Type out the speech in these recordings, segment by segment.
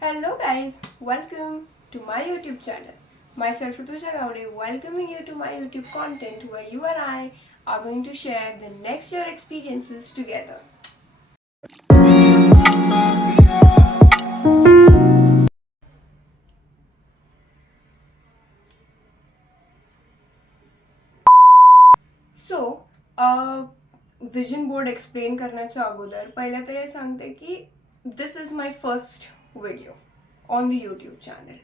Hello guys, welcome to my YouTube channel. Myself Rutusha Gowde welcoming you to my YouTube content where you and I are going to share the next year experiences together. So, vision board explain करण्याच्या अगोदर पहिलं तर हे सांगते की this is my first video on the YouTube channel.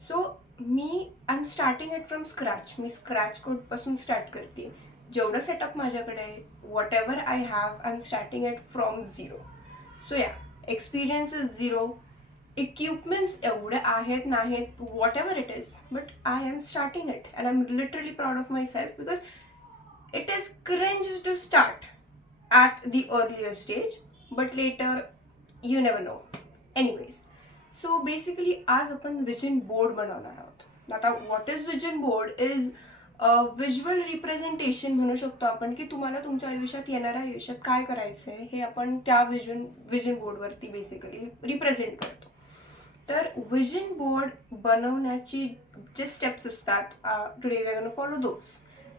So I am starting it from scratch. मी scratch कोडपासून start करते. जेवढं सेटअप माझ्याकडे आहे, whatever I have, I am starting it from zero. So yeah, experience is zero. Equipments एवढे आहेत नाहीत, whatever it is, but I am starting it and I am literally proud of my self because it is cringe to start at the earlier stage, but later you never know. Anyways, so basically आज आपण vision board बनवणार आहोत. आता what is vision board is visual representation म्हणू शकतो आपण, की तुम्हाला तुमच्या आयुष्यात येणाऱ्या आयुष्यात काय करायचं आहे हे आपण त्या विजन बोर्डवरती बेसिकली रिप्रेझेंट करतो. तर विजन बोर्ड बनवण्याची जे स्टेप्स असतात, today we are gonna follow those.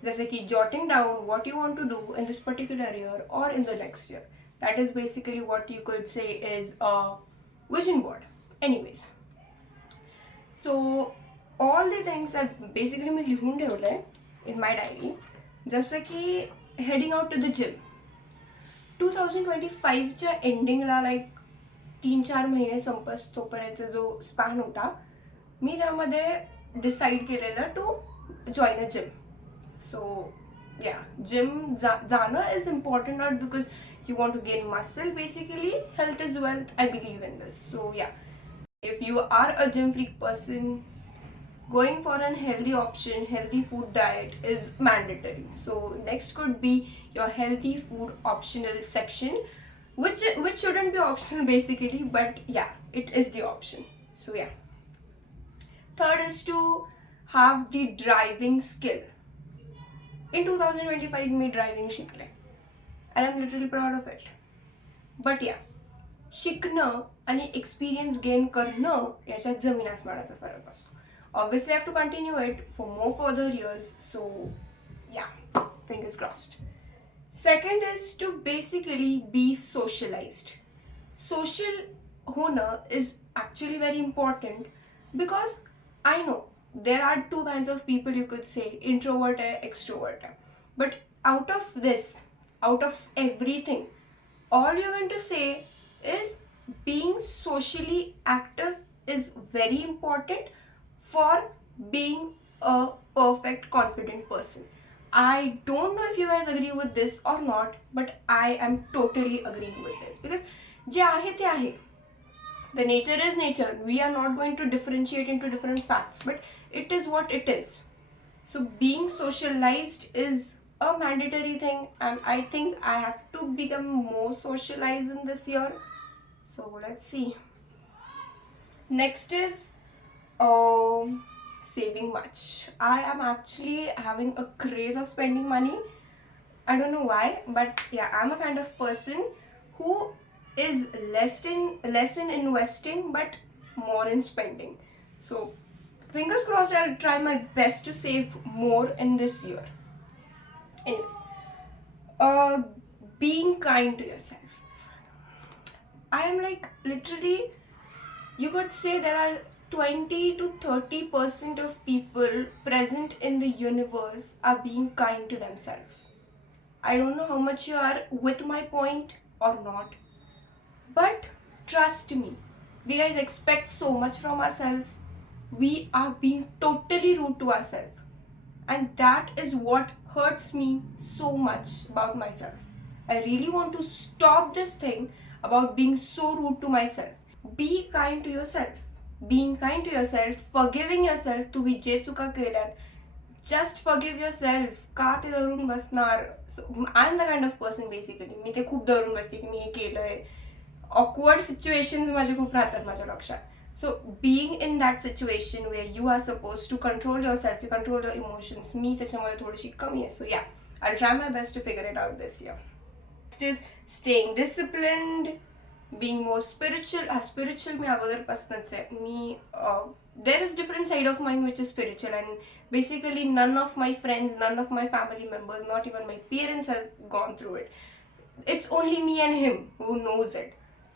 जैसे कि jotting down what you want to do in this particular year or in the next year. That is basically what you could say is a vision board. Anyways, so all the things that basically मी लिहून ठेवलंय in my diary. जसं की heading out to the gym. 2025च्या एंडिंगला like 3-4 महिने संपस तोपर्यंत जो span होता, मी त्यामध्ये डिसाईड केलेलं to join a gym. So yeah, gym jana is important, not because you want to gain muscle. Basically, health is wealth. I believe in this. So yeah, if you are a gym freak person, going for an healthy option, healthy food diet is mandatory. So next could be your healthy food optional section, which shouldn't be optional basically, but yeah, it is the option. So yeah, third is to have the driving skill. In 2025 मी driving शिकले and I am literally proud of it. But yeah, शिकणं आणि experience gain करणं याच्यात जमीन आसमानाचा फरक असतो. Obviously have to continue it for more further years. So yeah, fingers crossed. Second is to basically be socialised. Social होणं is actually very important because I know there are two kinds of people, you could say, introvert and extrovert. But out of everything, all you're going to say is being socially active is very important for being a perfect confident person. I don't know if you guys agree with this or not, but I am totally agreeing with this because जे आहे ते आहे. The nature is nature. We are not going to differentiate into different facts, but it is what it is. So being socialized is a mandatory thing, and I think I have to become more socialized in this year. So let's see. Next is saving much. I am actually having a craze of spending money. I don't know why, but yeah, I'm a kind of person who is less in investing but more in spending. So fingers crossed, I'll try my best to save more in this year. Anyways, being kind to yourself. I am like literally, you could say there are 20 to 30% of people present in the universe are being kind to themselves. I don't know how much you are with my point or not, but trust me, we guys expect so much from ourselves. We are being totally rude to ourselves, and that is what hurts me so much about myself. I really want to stop this thing about being so rude to myself. Be kind to yourself. Being kind to yourself, forgiving yourself, तुम्ही जे चुका केल्यात, just forgive yourself. का ते धरून बसणार? So I'm the kind of person basically, मी ते खूप धरून बसते की मी हे केलंय. ऑकवर्ड सिच्युएशन्स माझे खूप राहतात माझ्या लक्षात. So being in that situation where you are suppose to control your self, you control your emotions, मी त्याच्यामध्ये थोडीशी कमी आहे. So yeah, I try my best to figure it out this year. Next is staying disciplined. being more spiritual मी अगोदरपासूनच आहे मी there is different side of mine which is spiritual, and basically none of my friends, none of my family members, not even my parents have gone through it. It's only me and him who knows it.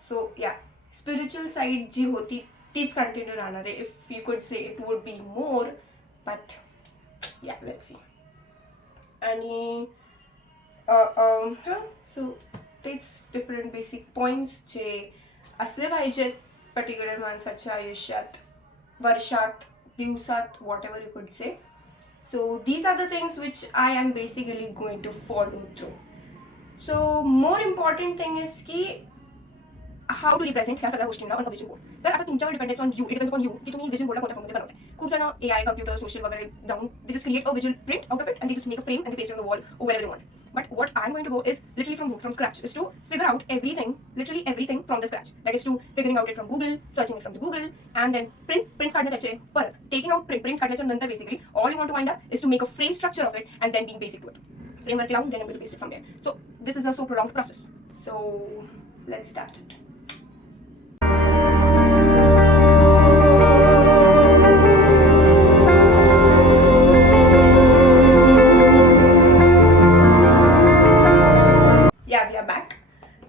So yeah, spiritual side जी होती तीच continue राहणार आहे. If you could say it would be more, but yeah, let's see. आणि सो तेच different basic points जे असले पाहिजेत particular माणसाच्या आयुष्यात, वर्षात, दिवसात, what ever you could say. So these are the things which I am basically going to follow through. So more important thing is की how to represent ह्या सगळ्या गोष्टींना ऑन अ विजन बोर्ड. तर आता तुमच्यावर dependence on you, it depends on you की तुम्ही vision बोर्डला कोणत्या फॉर्ममध्ये बनवताय. खूप जण AI, कम्प्युटर, सोशल वगैरे जाऊन they just create a visual print out of it and they just make a frame and they paste it on the wall or wherever they want. But what I'm going to go is literally from scratch, is to figure out everything, literally everything from the scratch. That is to figuring out it from Google, searching it from the Google, and then prints काढणे त्याचे. परत taking out print काढल्याच्या नंतर basically all you want to wind up is to make a frame structure of it and then being basic to it. Frame वरती लावून then I'm going to paste it somewhere. So this is a so prolonged process. So let's start it. Yeah, we are back.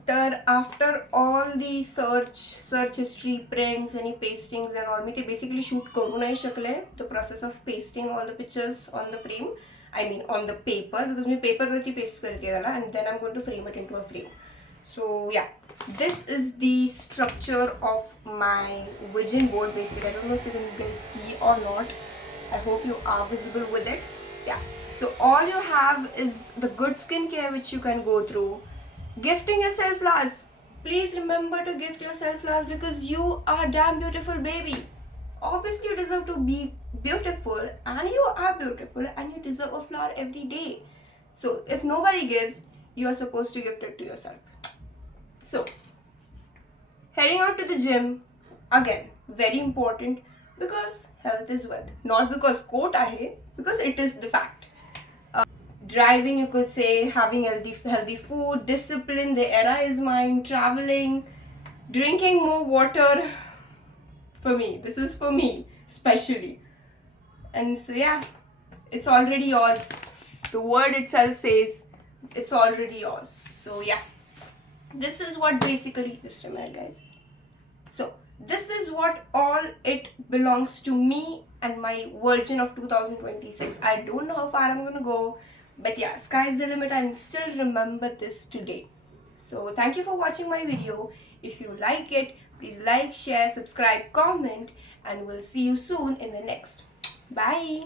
तर after all the search history, prints आणि पेस्टिंग्स and all, मी ते basically shoot करू नाही शकले. The process of pasting all the pictures on the frame, I mean on the paper, because मी पेपरवरती paste करते त्याला and then I am going to frame it into a frame. So yeah, this is the structure of my vision board basically. I don't know if you can guys see or not. I hope you are visible with it. Yeah, so all you have is the good skincare which you can go through. Gifting yourself flowers. Please remember to gift yourself flowers because you are damn beautiful, baby. Obviously you deserve to be beautiful, and you are beautiful, and you deserve a flower every day. So if nobody gives, you are supposed to gift it to yourself. So heading out to the gym, again very important, because health is wealth. Not because quote ahe, because it is the fact. Driving, you could say, having healthy food, discipline, the era is mine, traveling, drinking more water. For me, this is for me especially. And so yeah, it's already yours. The word itself says it's already yours. So yeah, this is what basically, just a minute guys. So this is what all it belongs to me and my version of 2026. I don't know how far I'm gonna go, but yeah, sky's the limit, and still remember this today. So thank you for watching my video. If you like it, please like, share, subscribe, comment, and we'll see you soon in the next. Bye.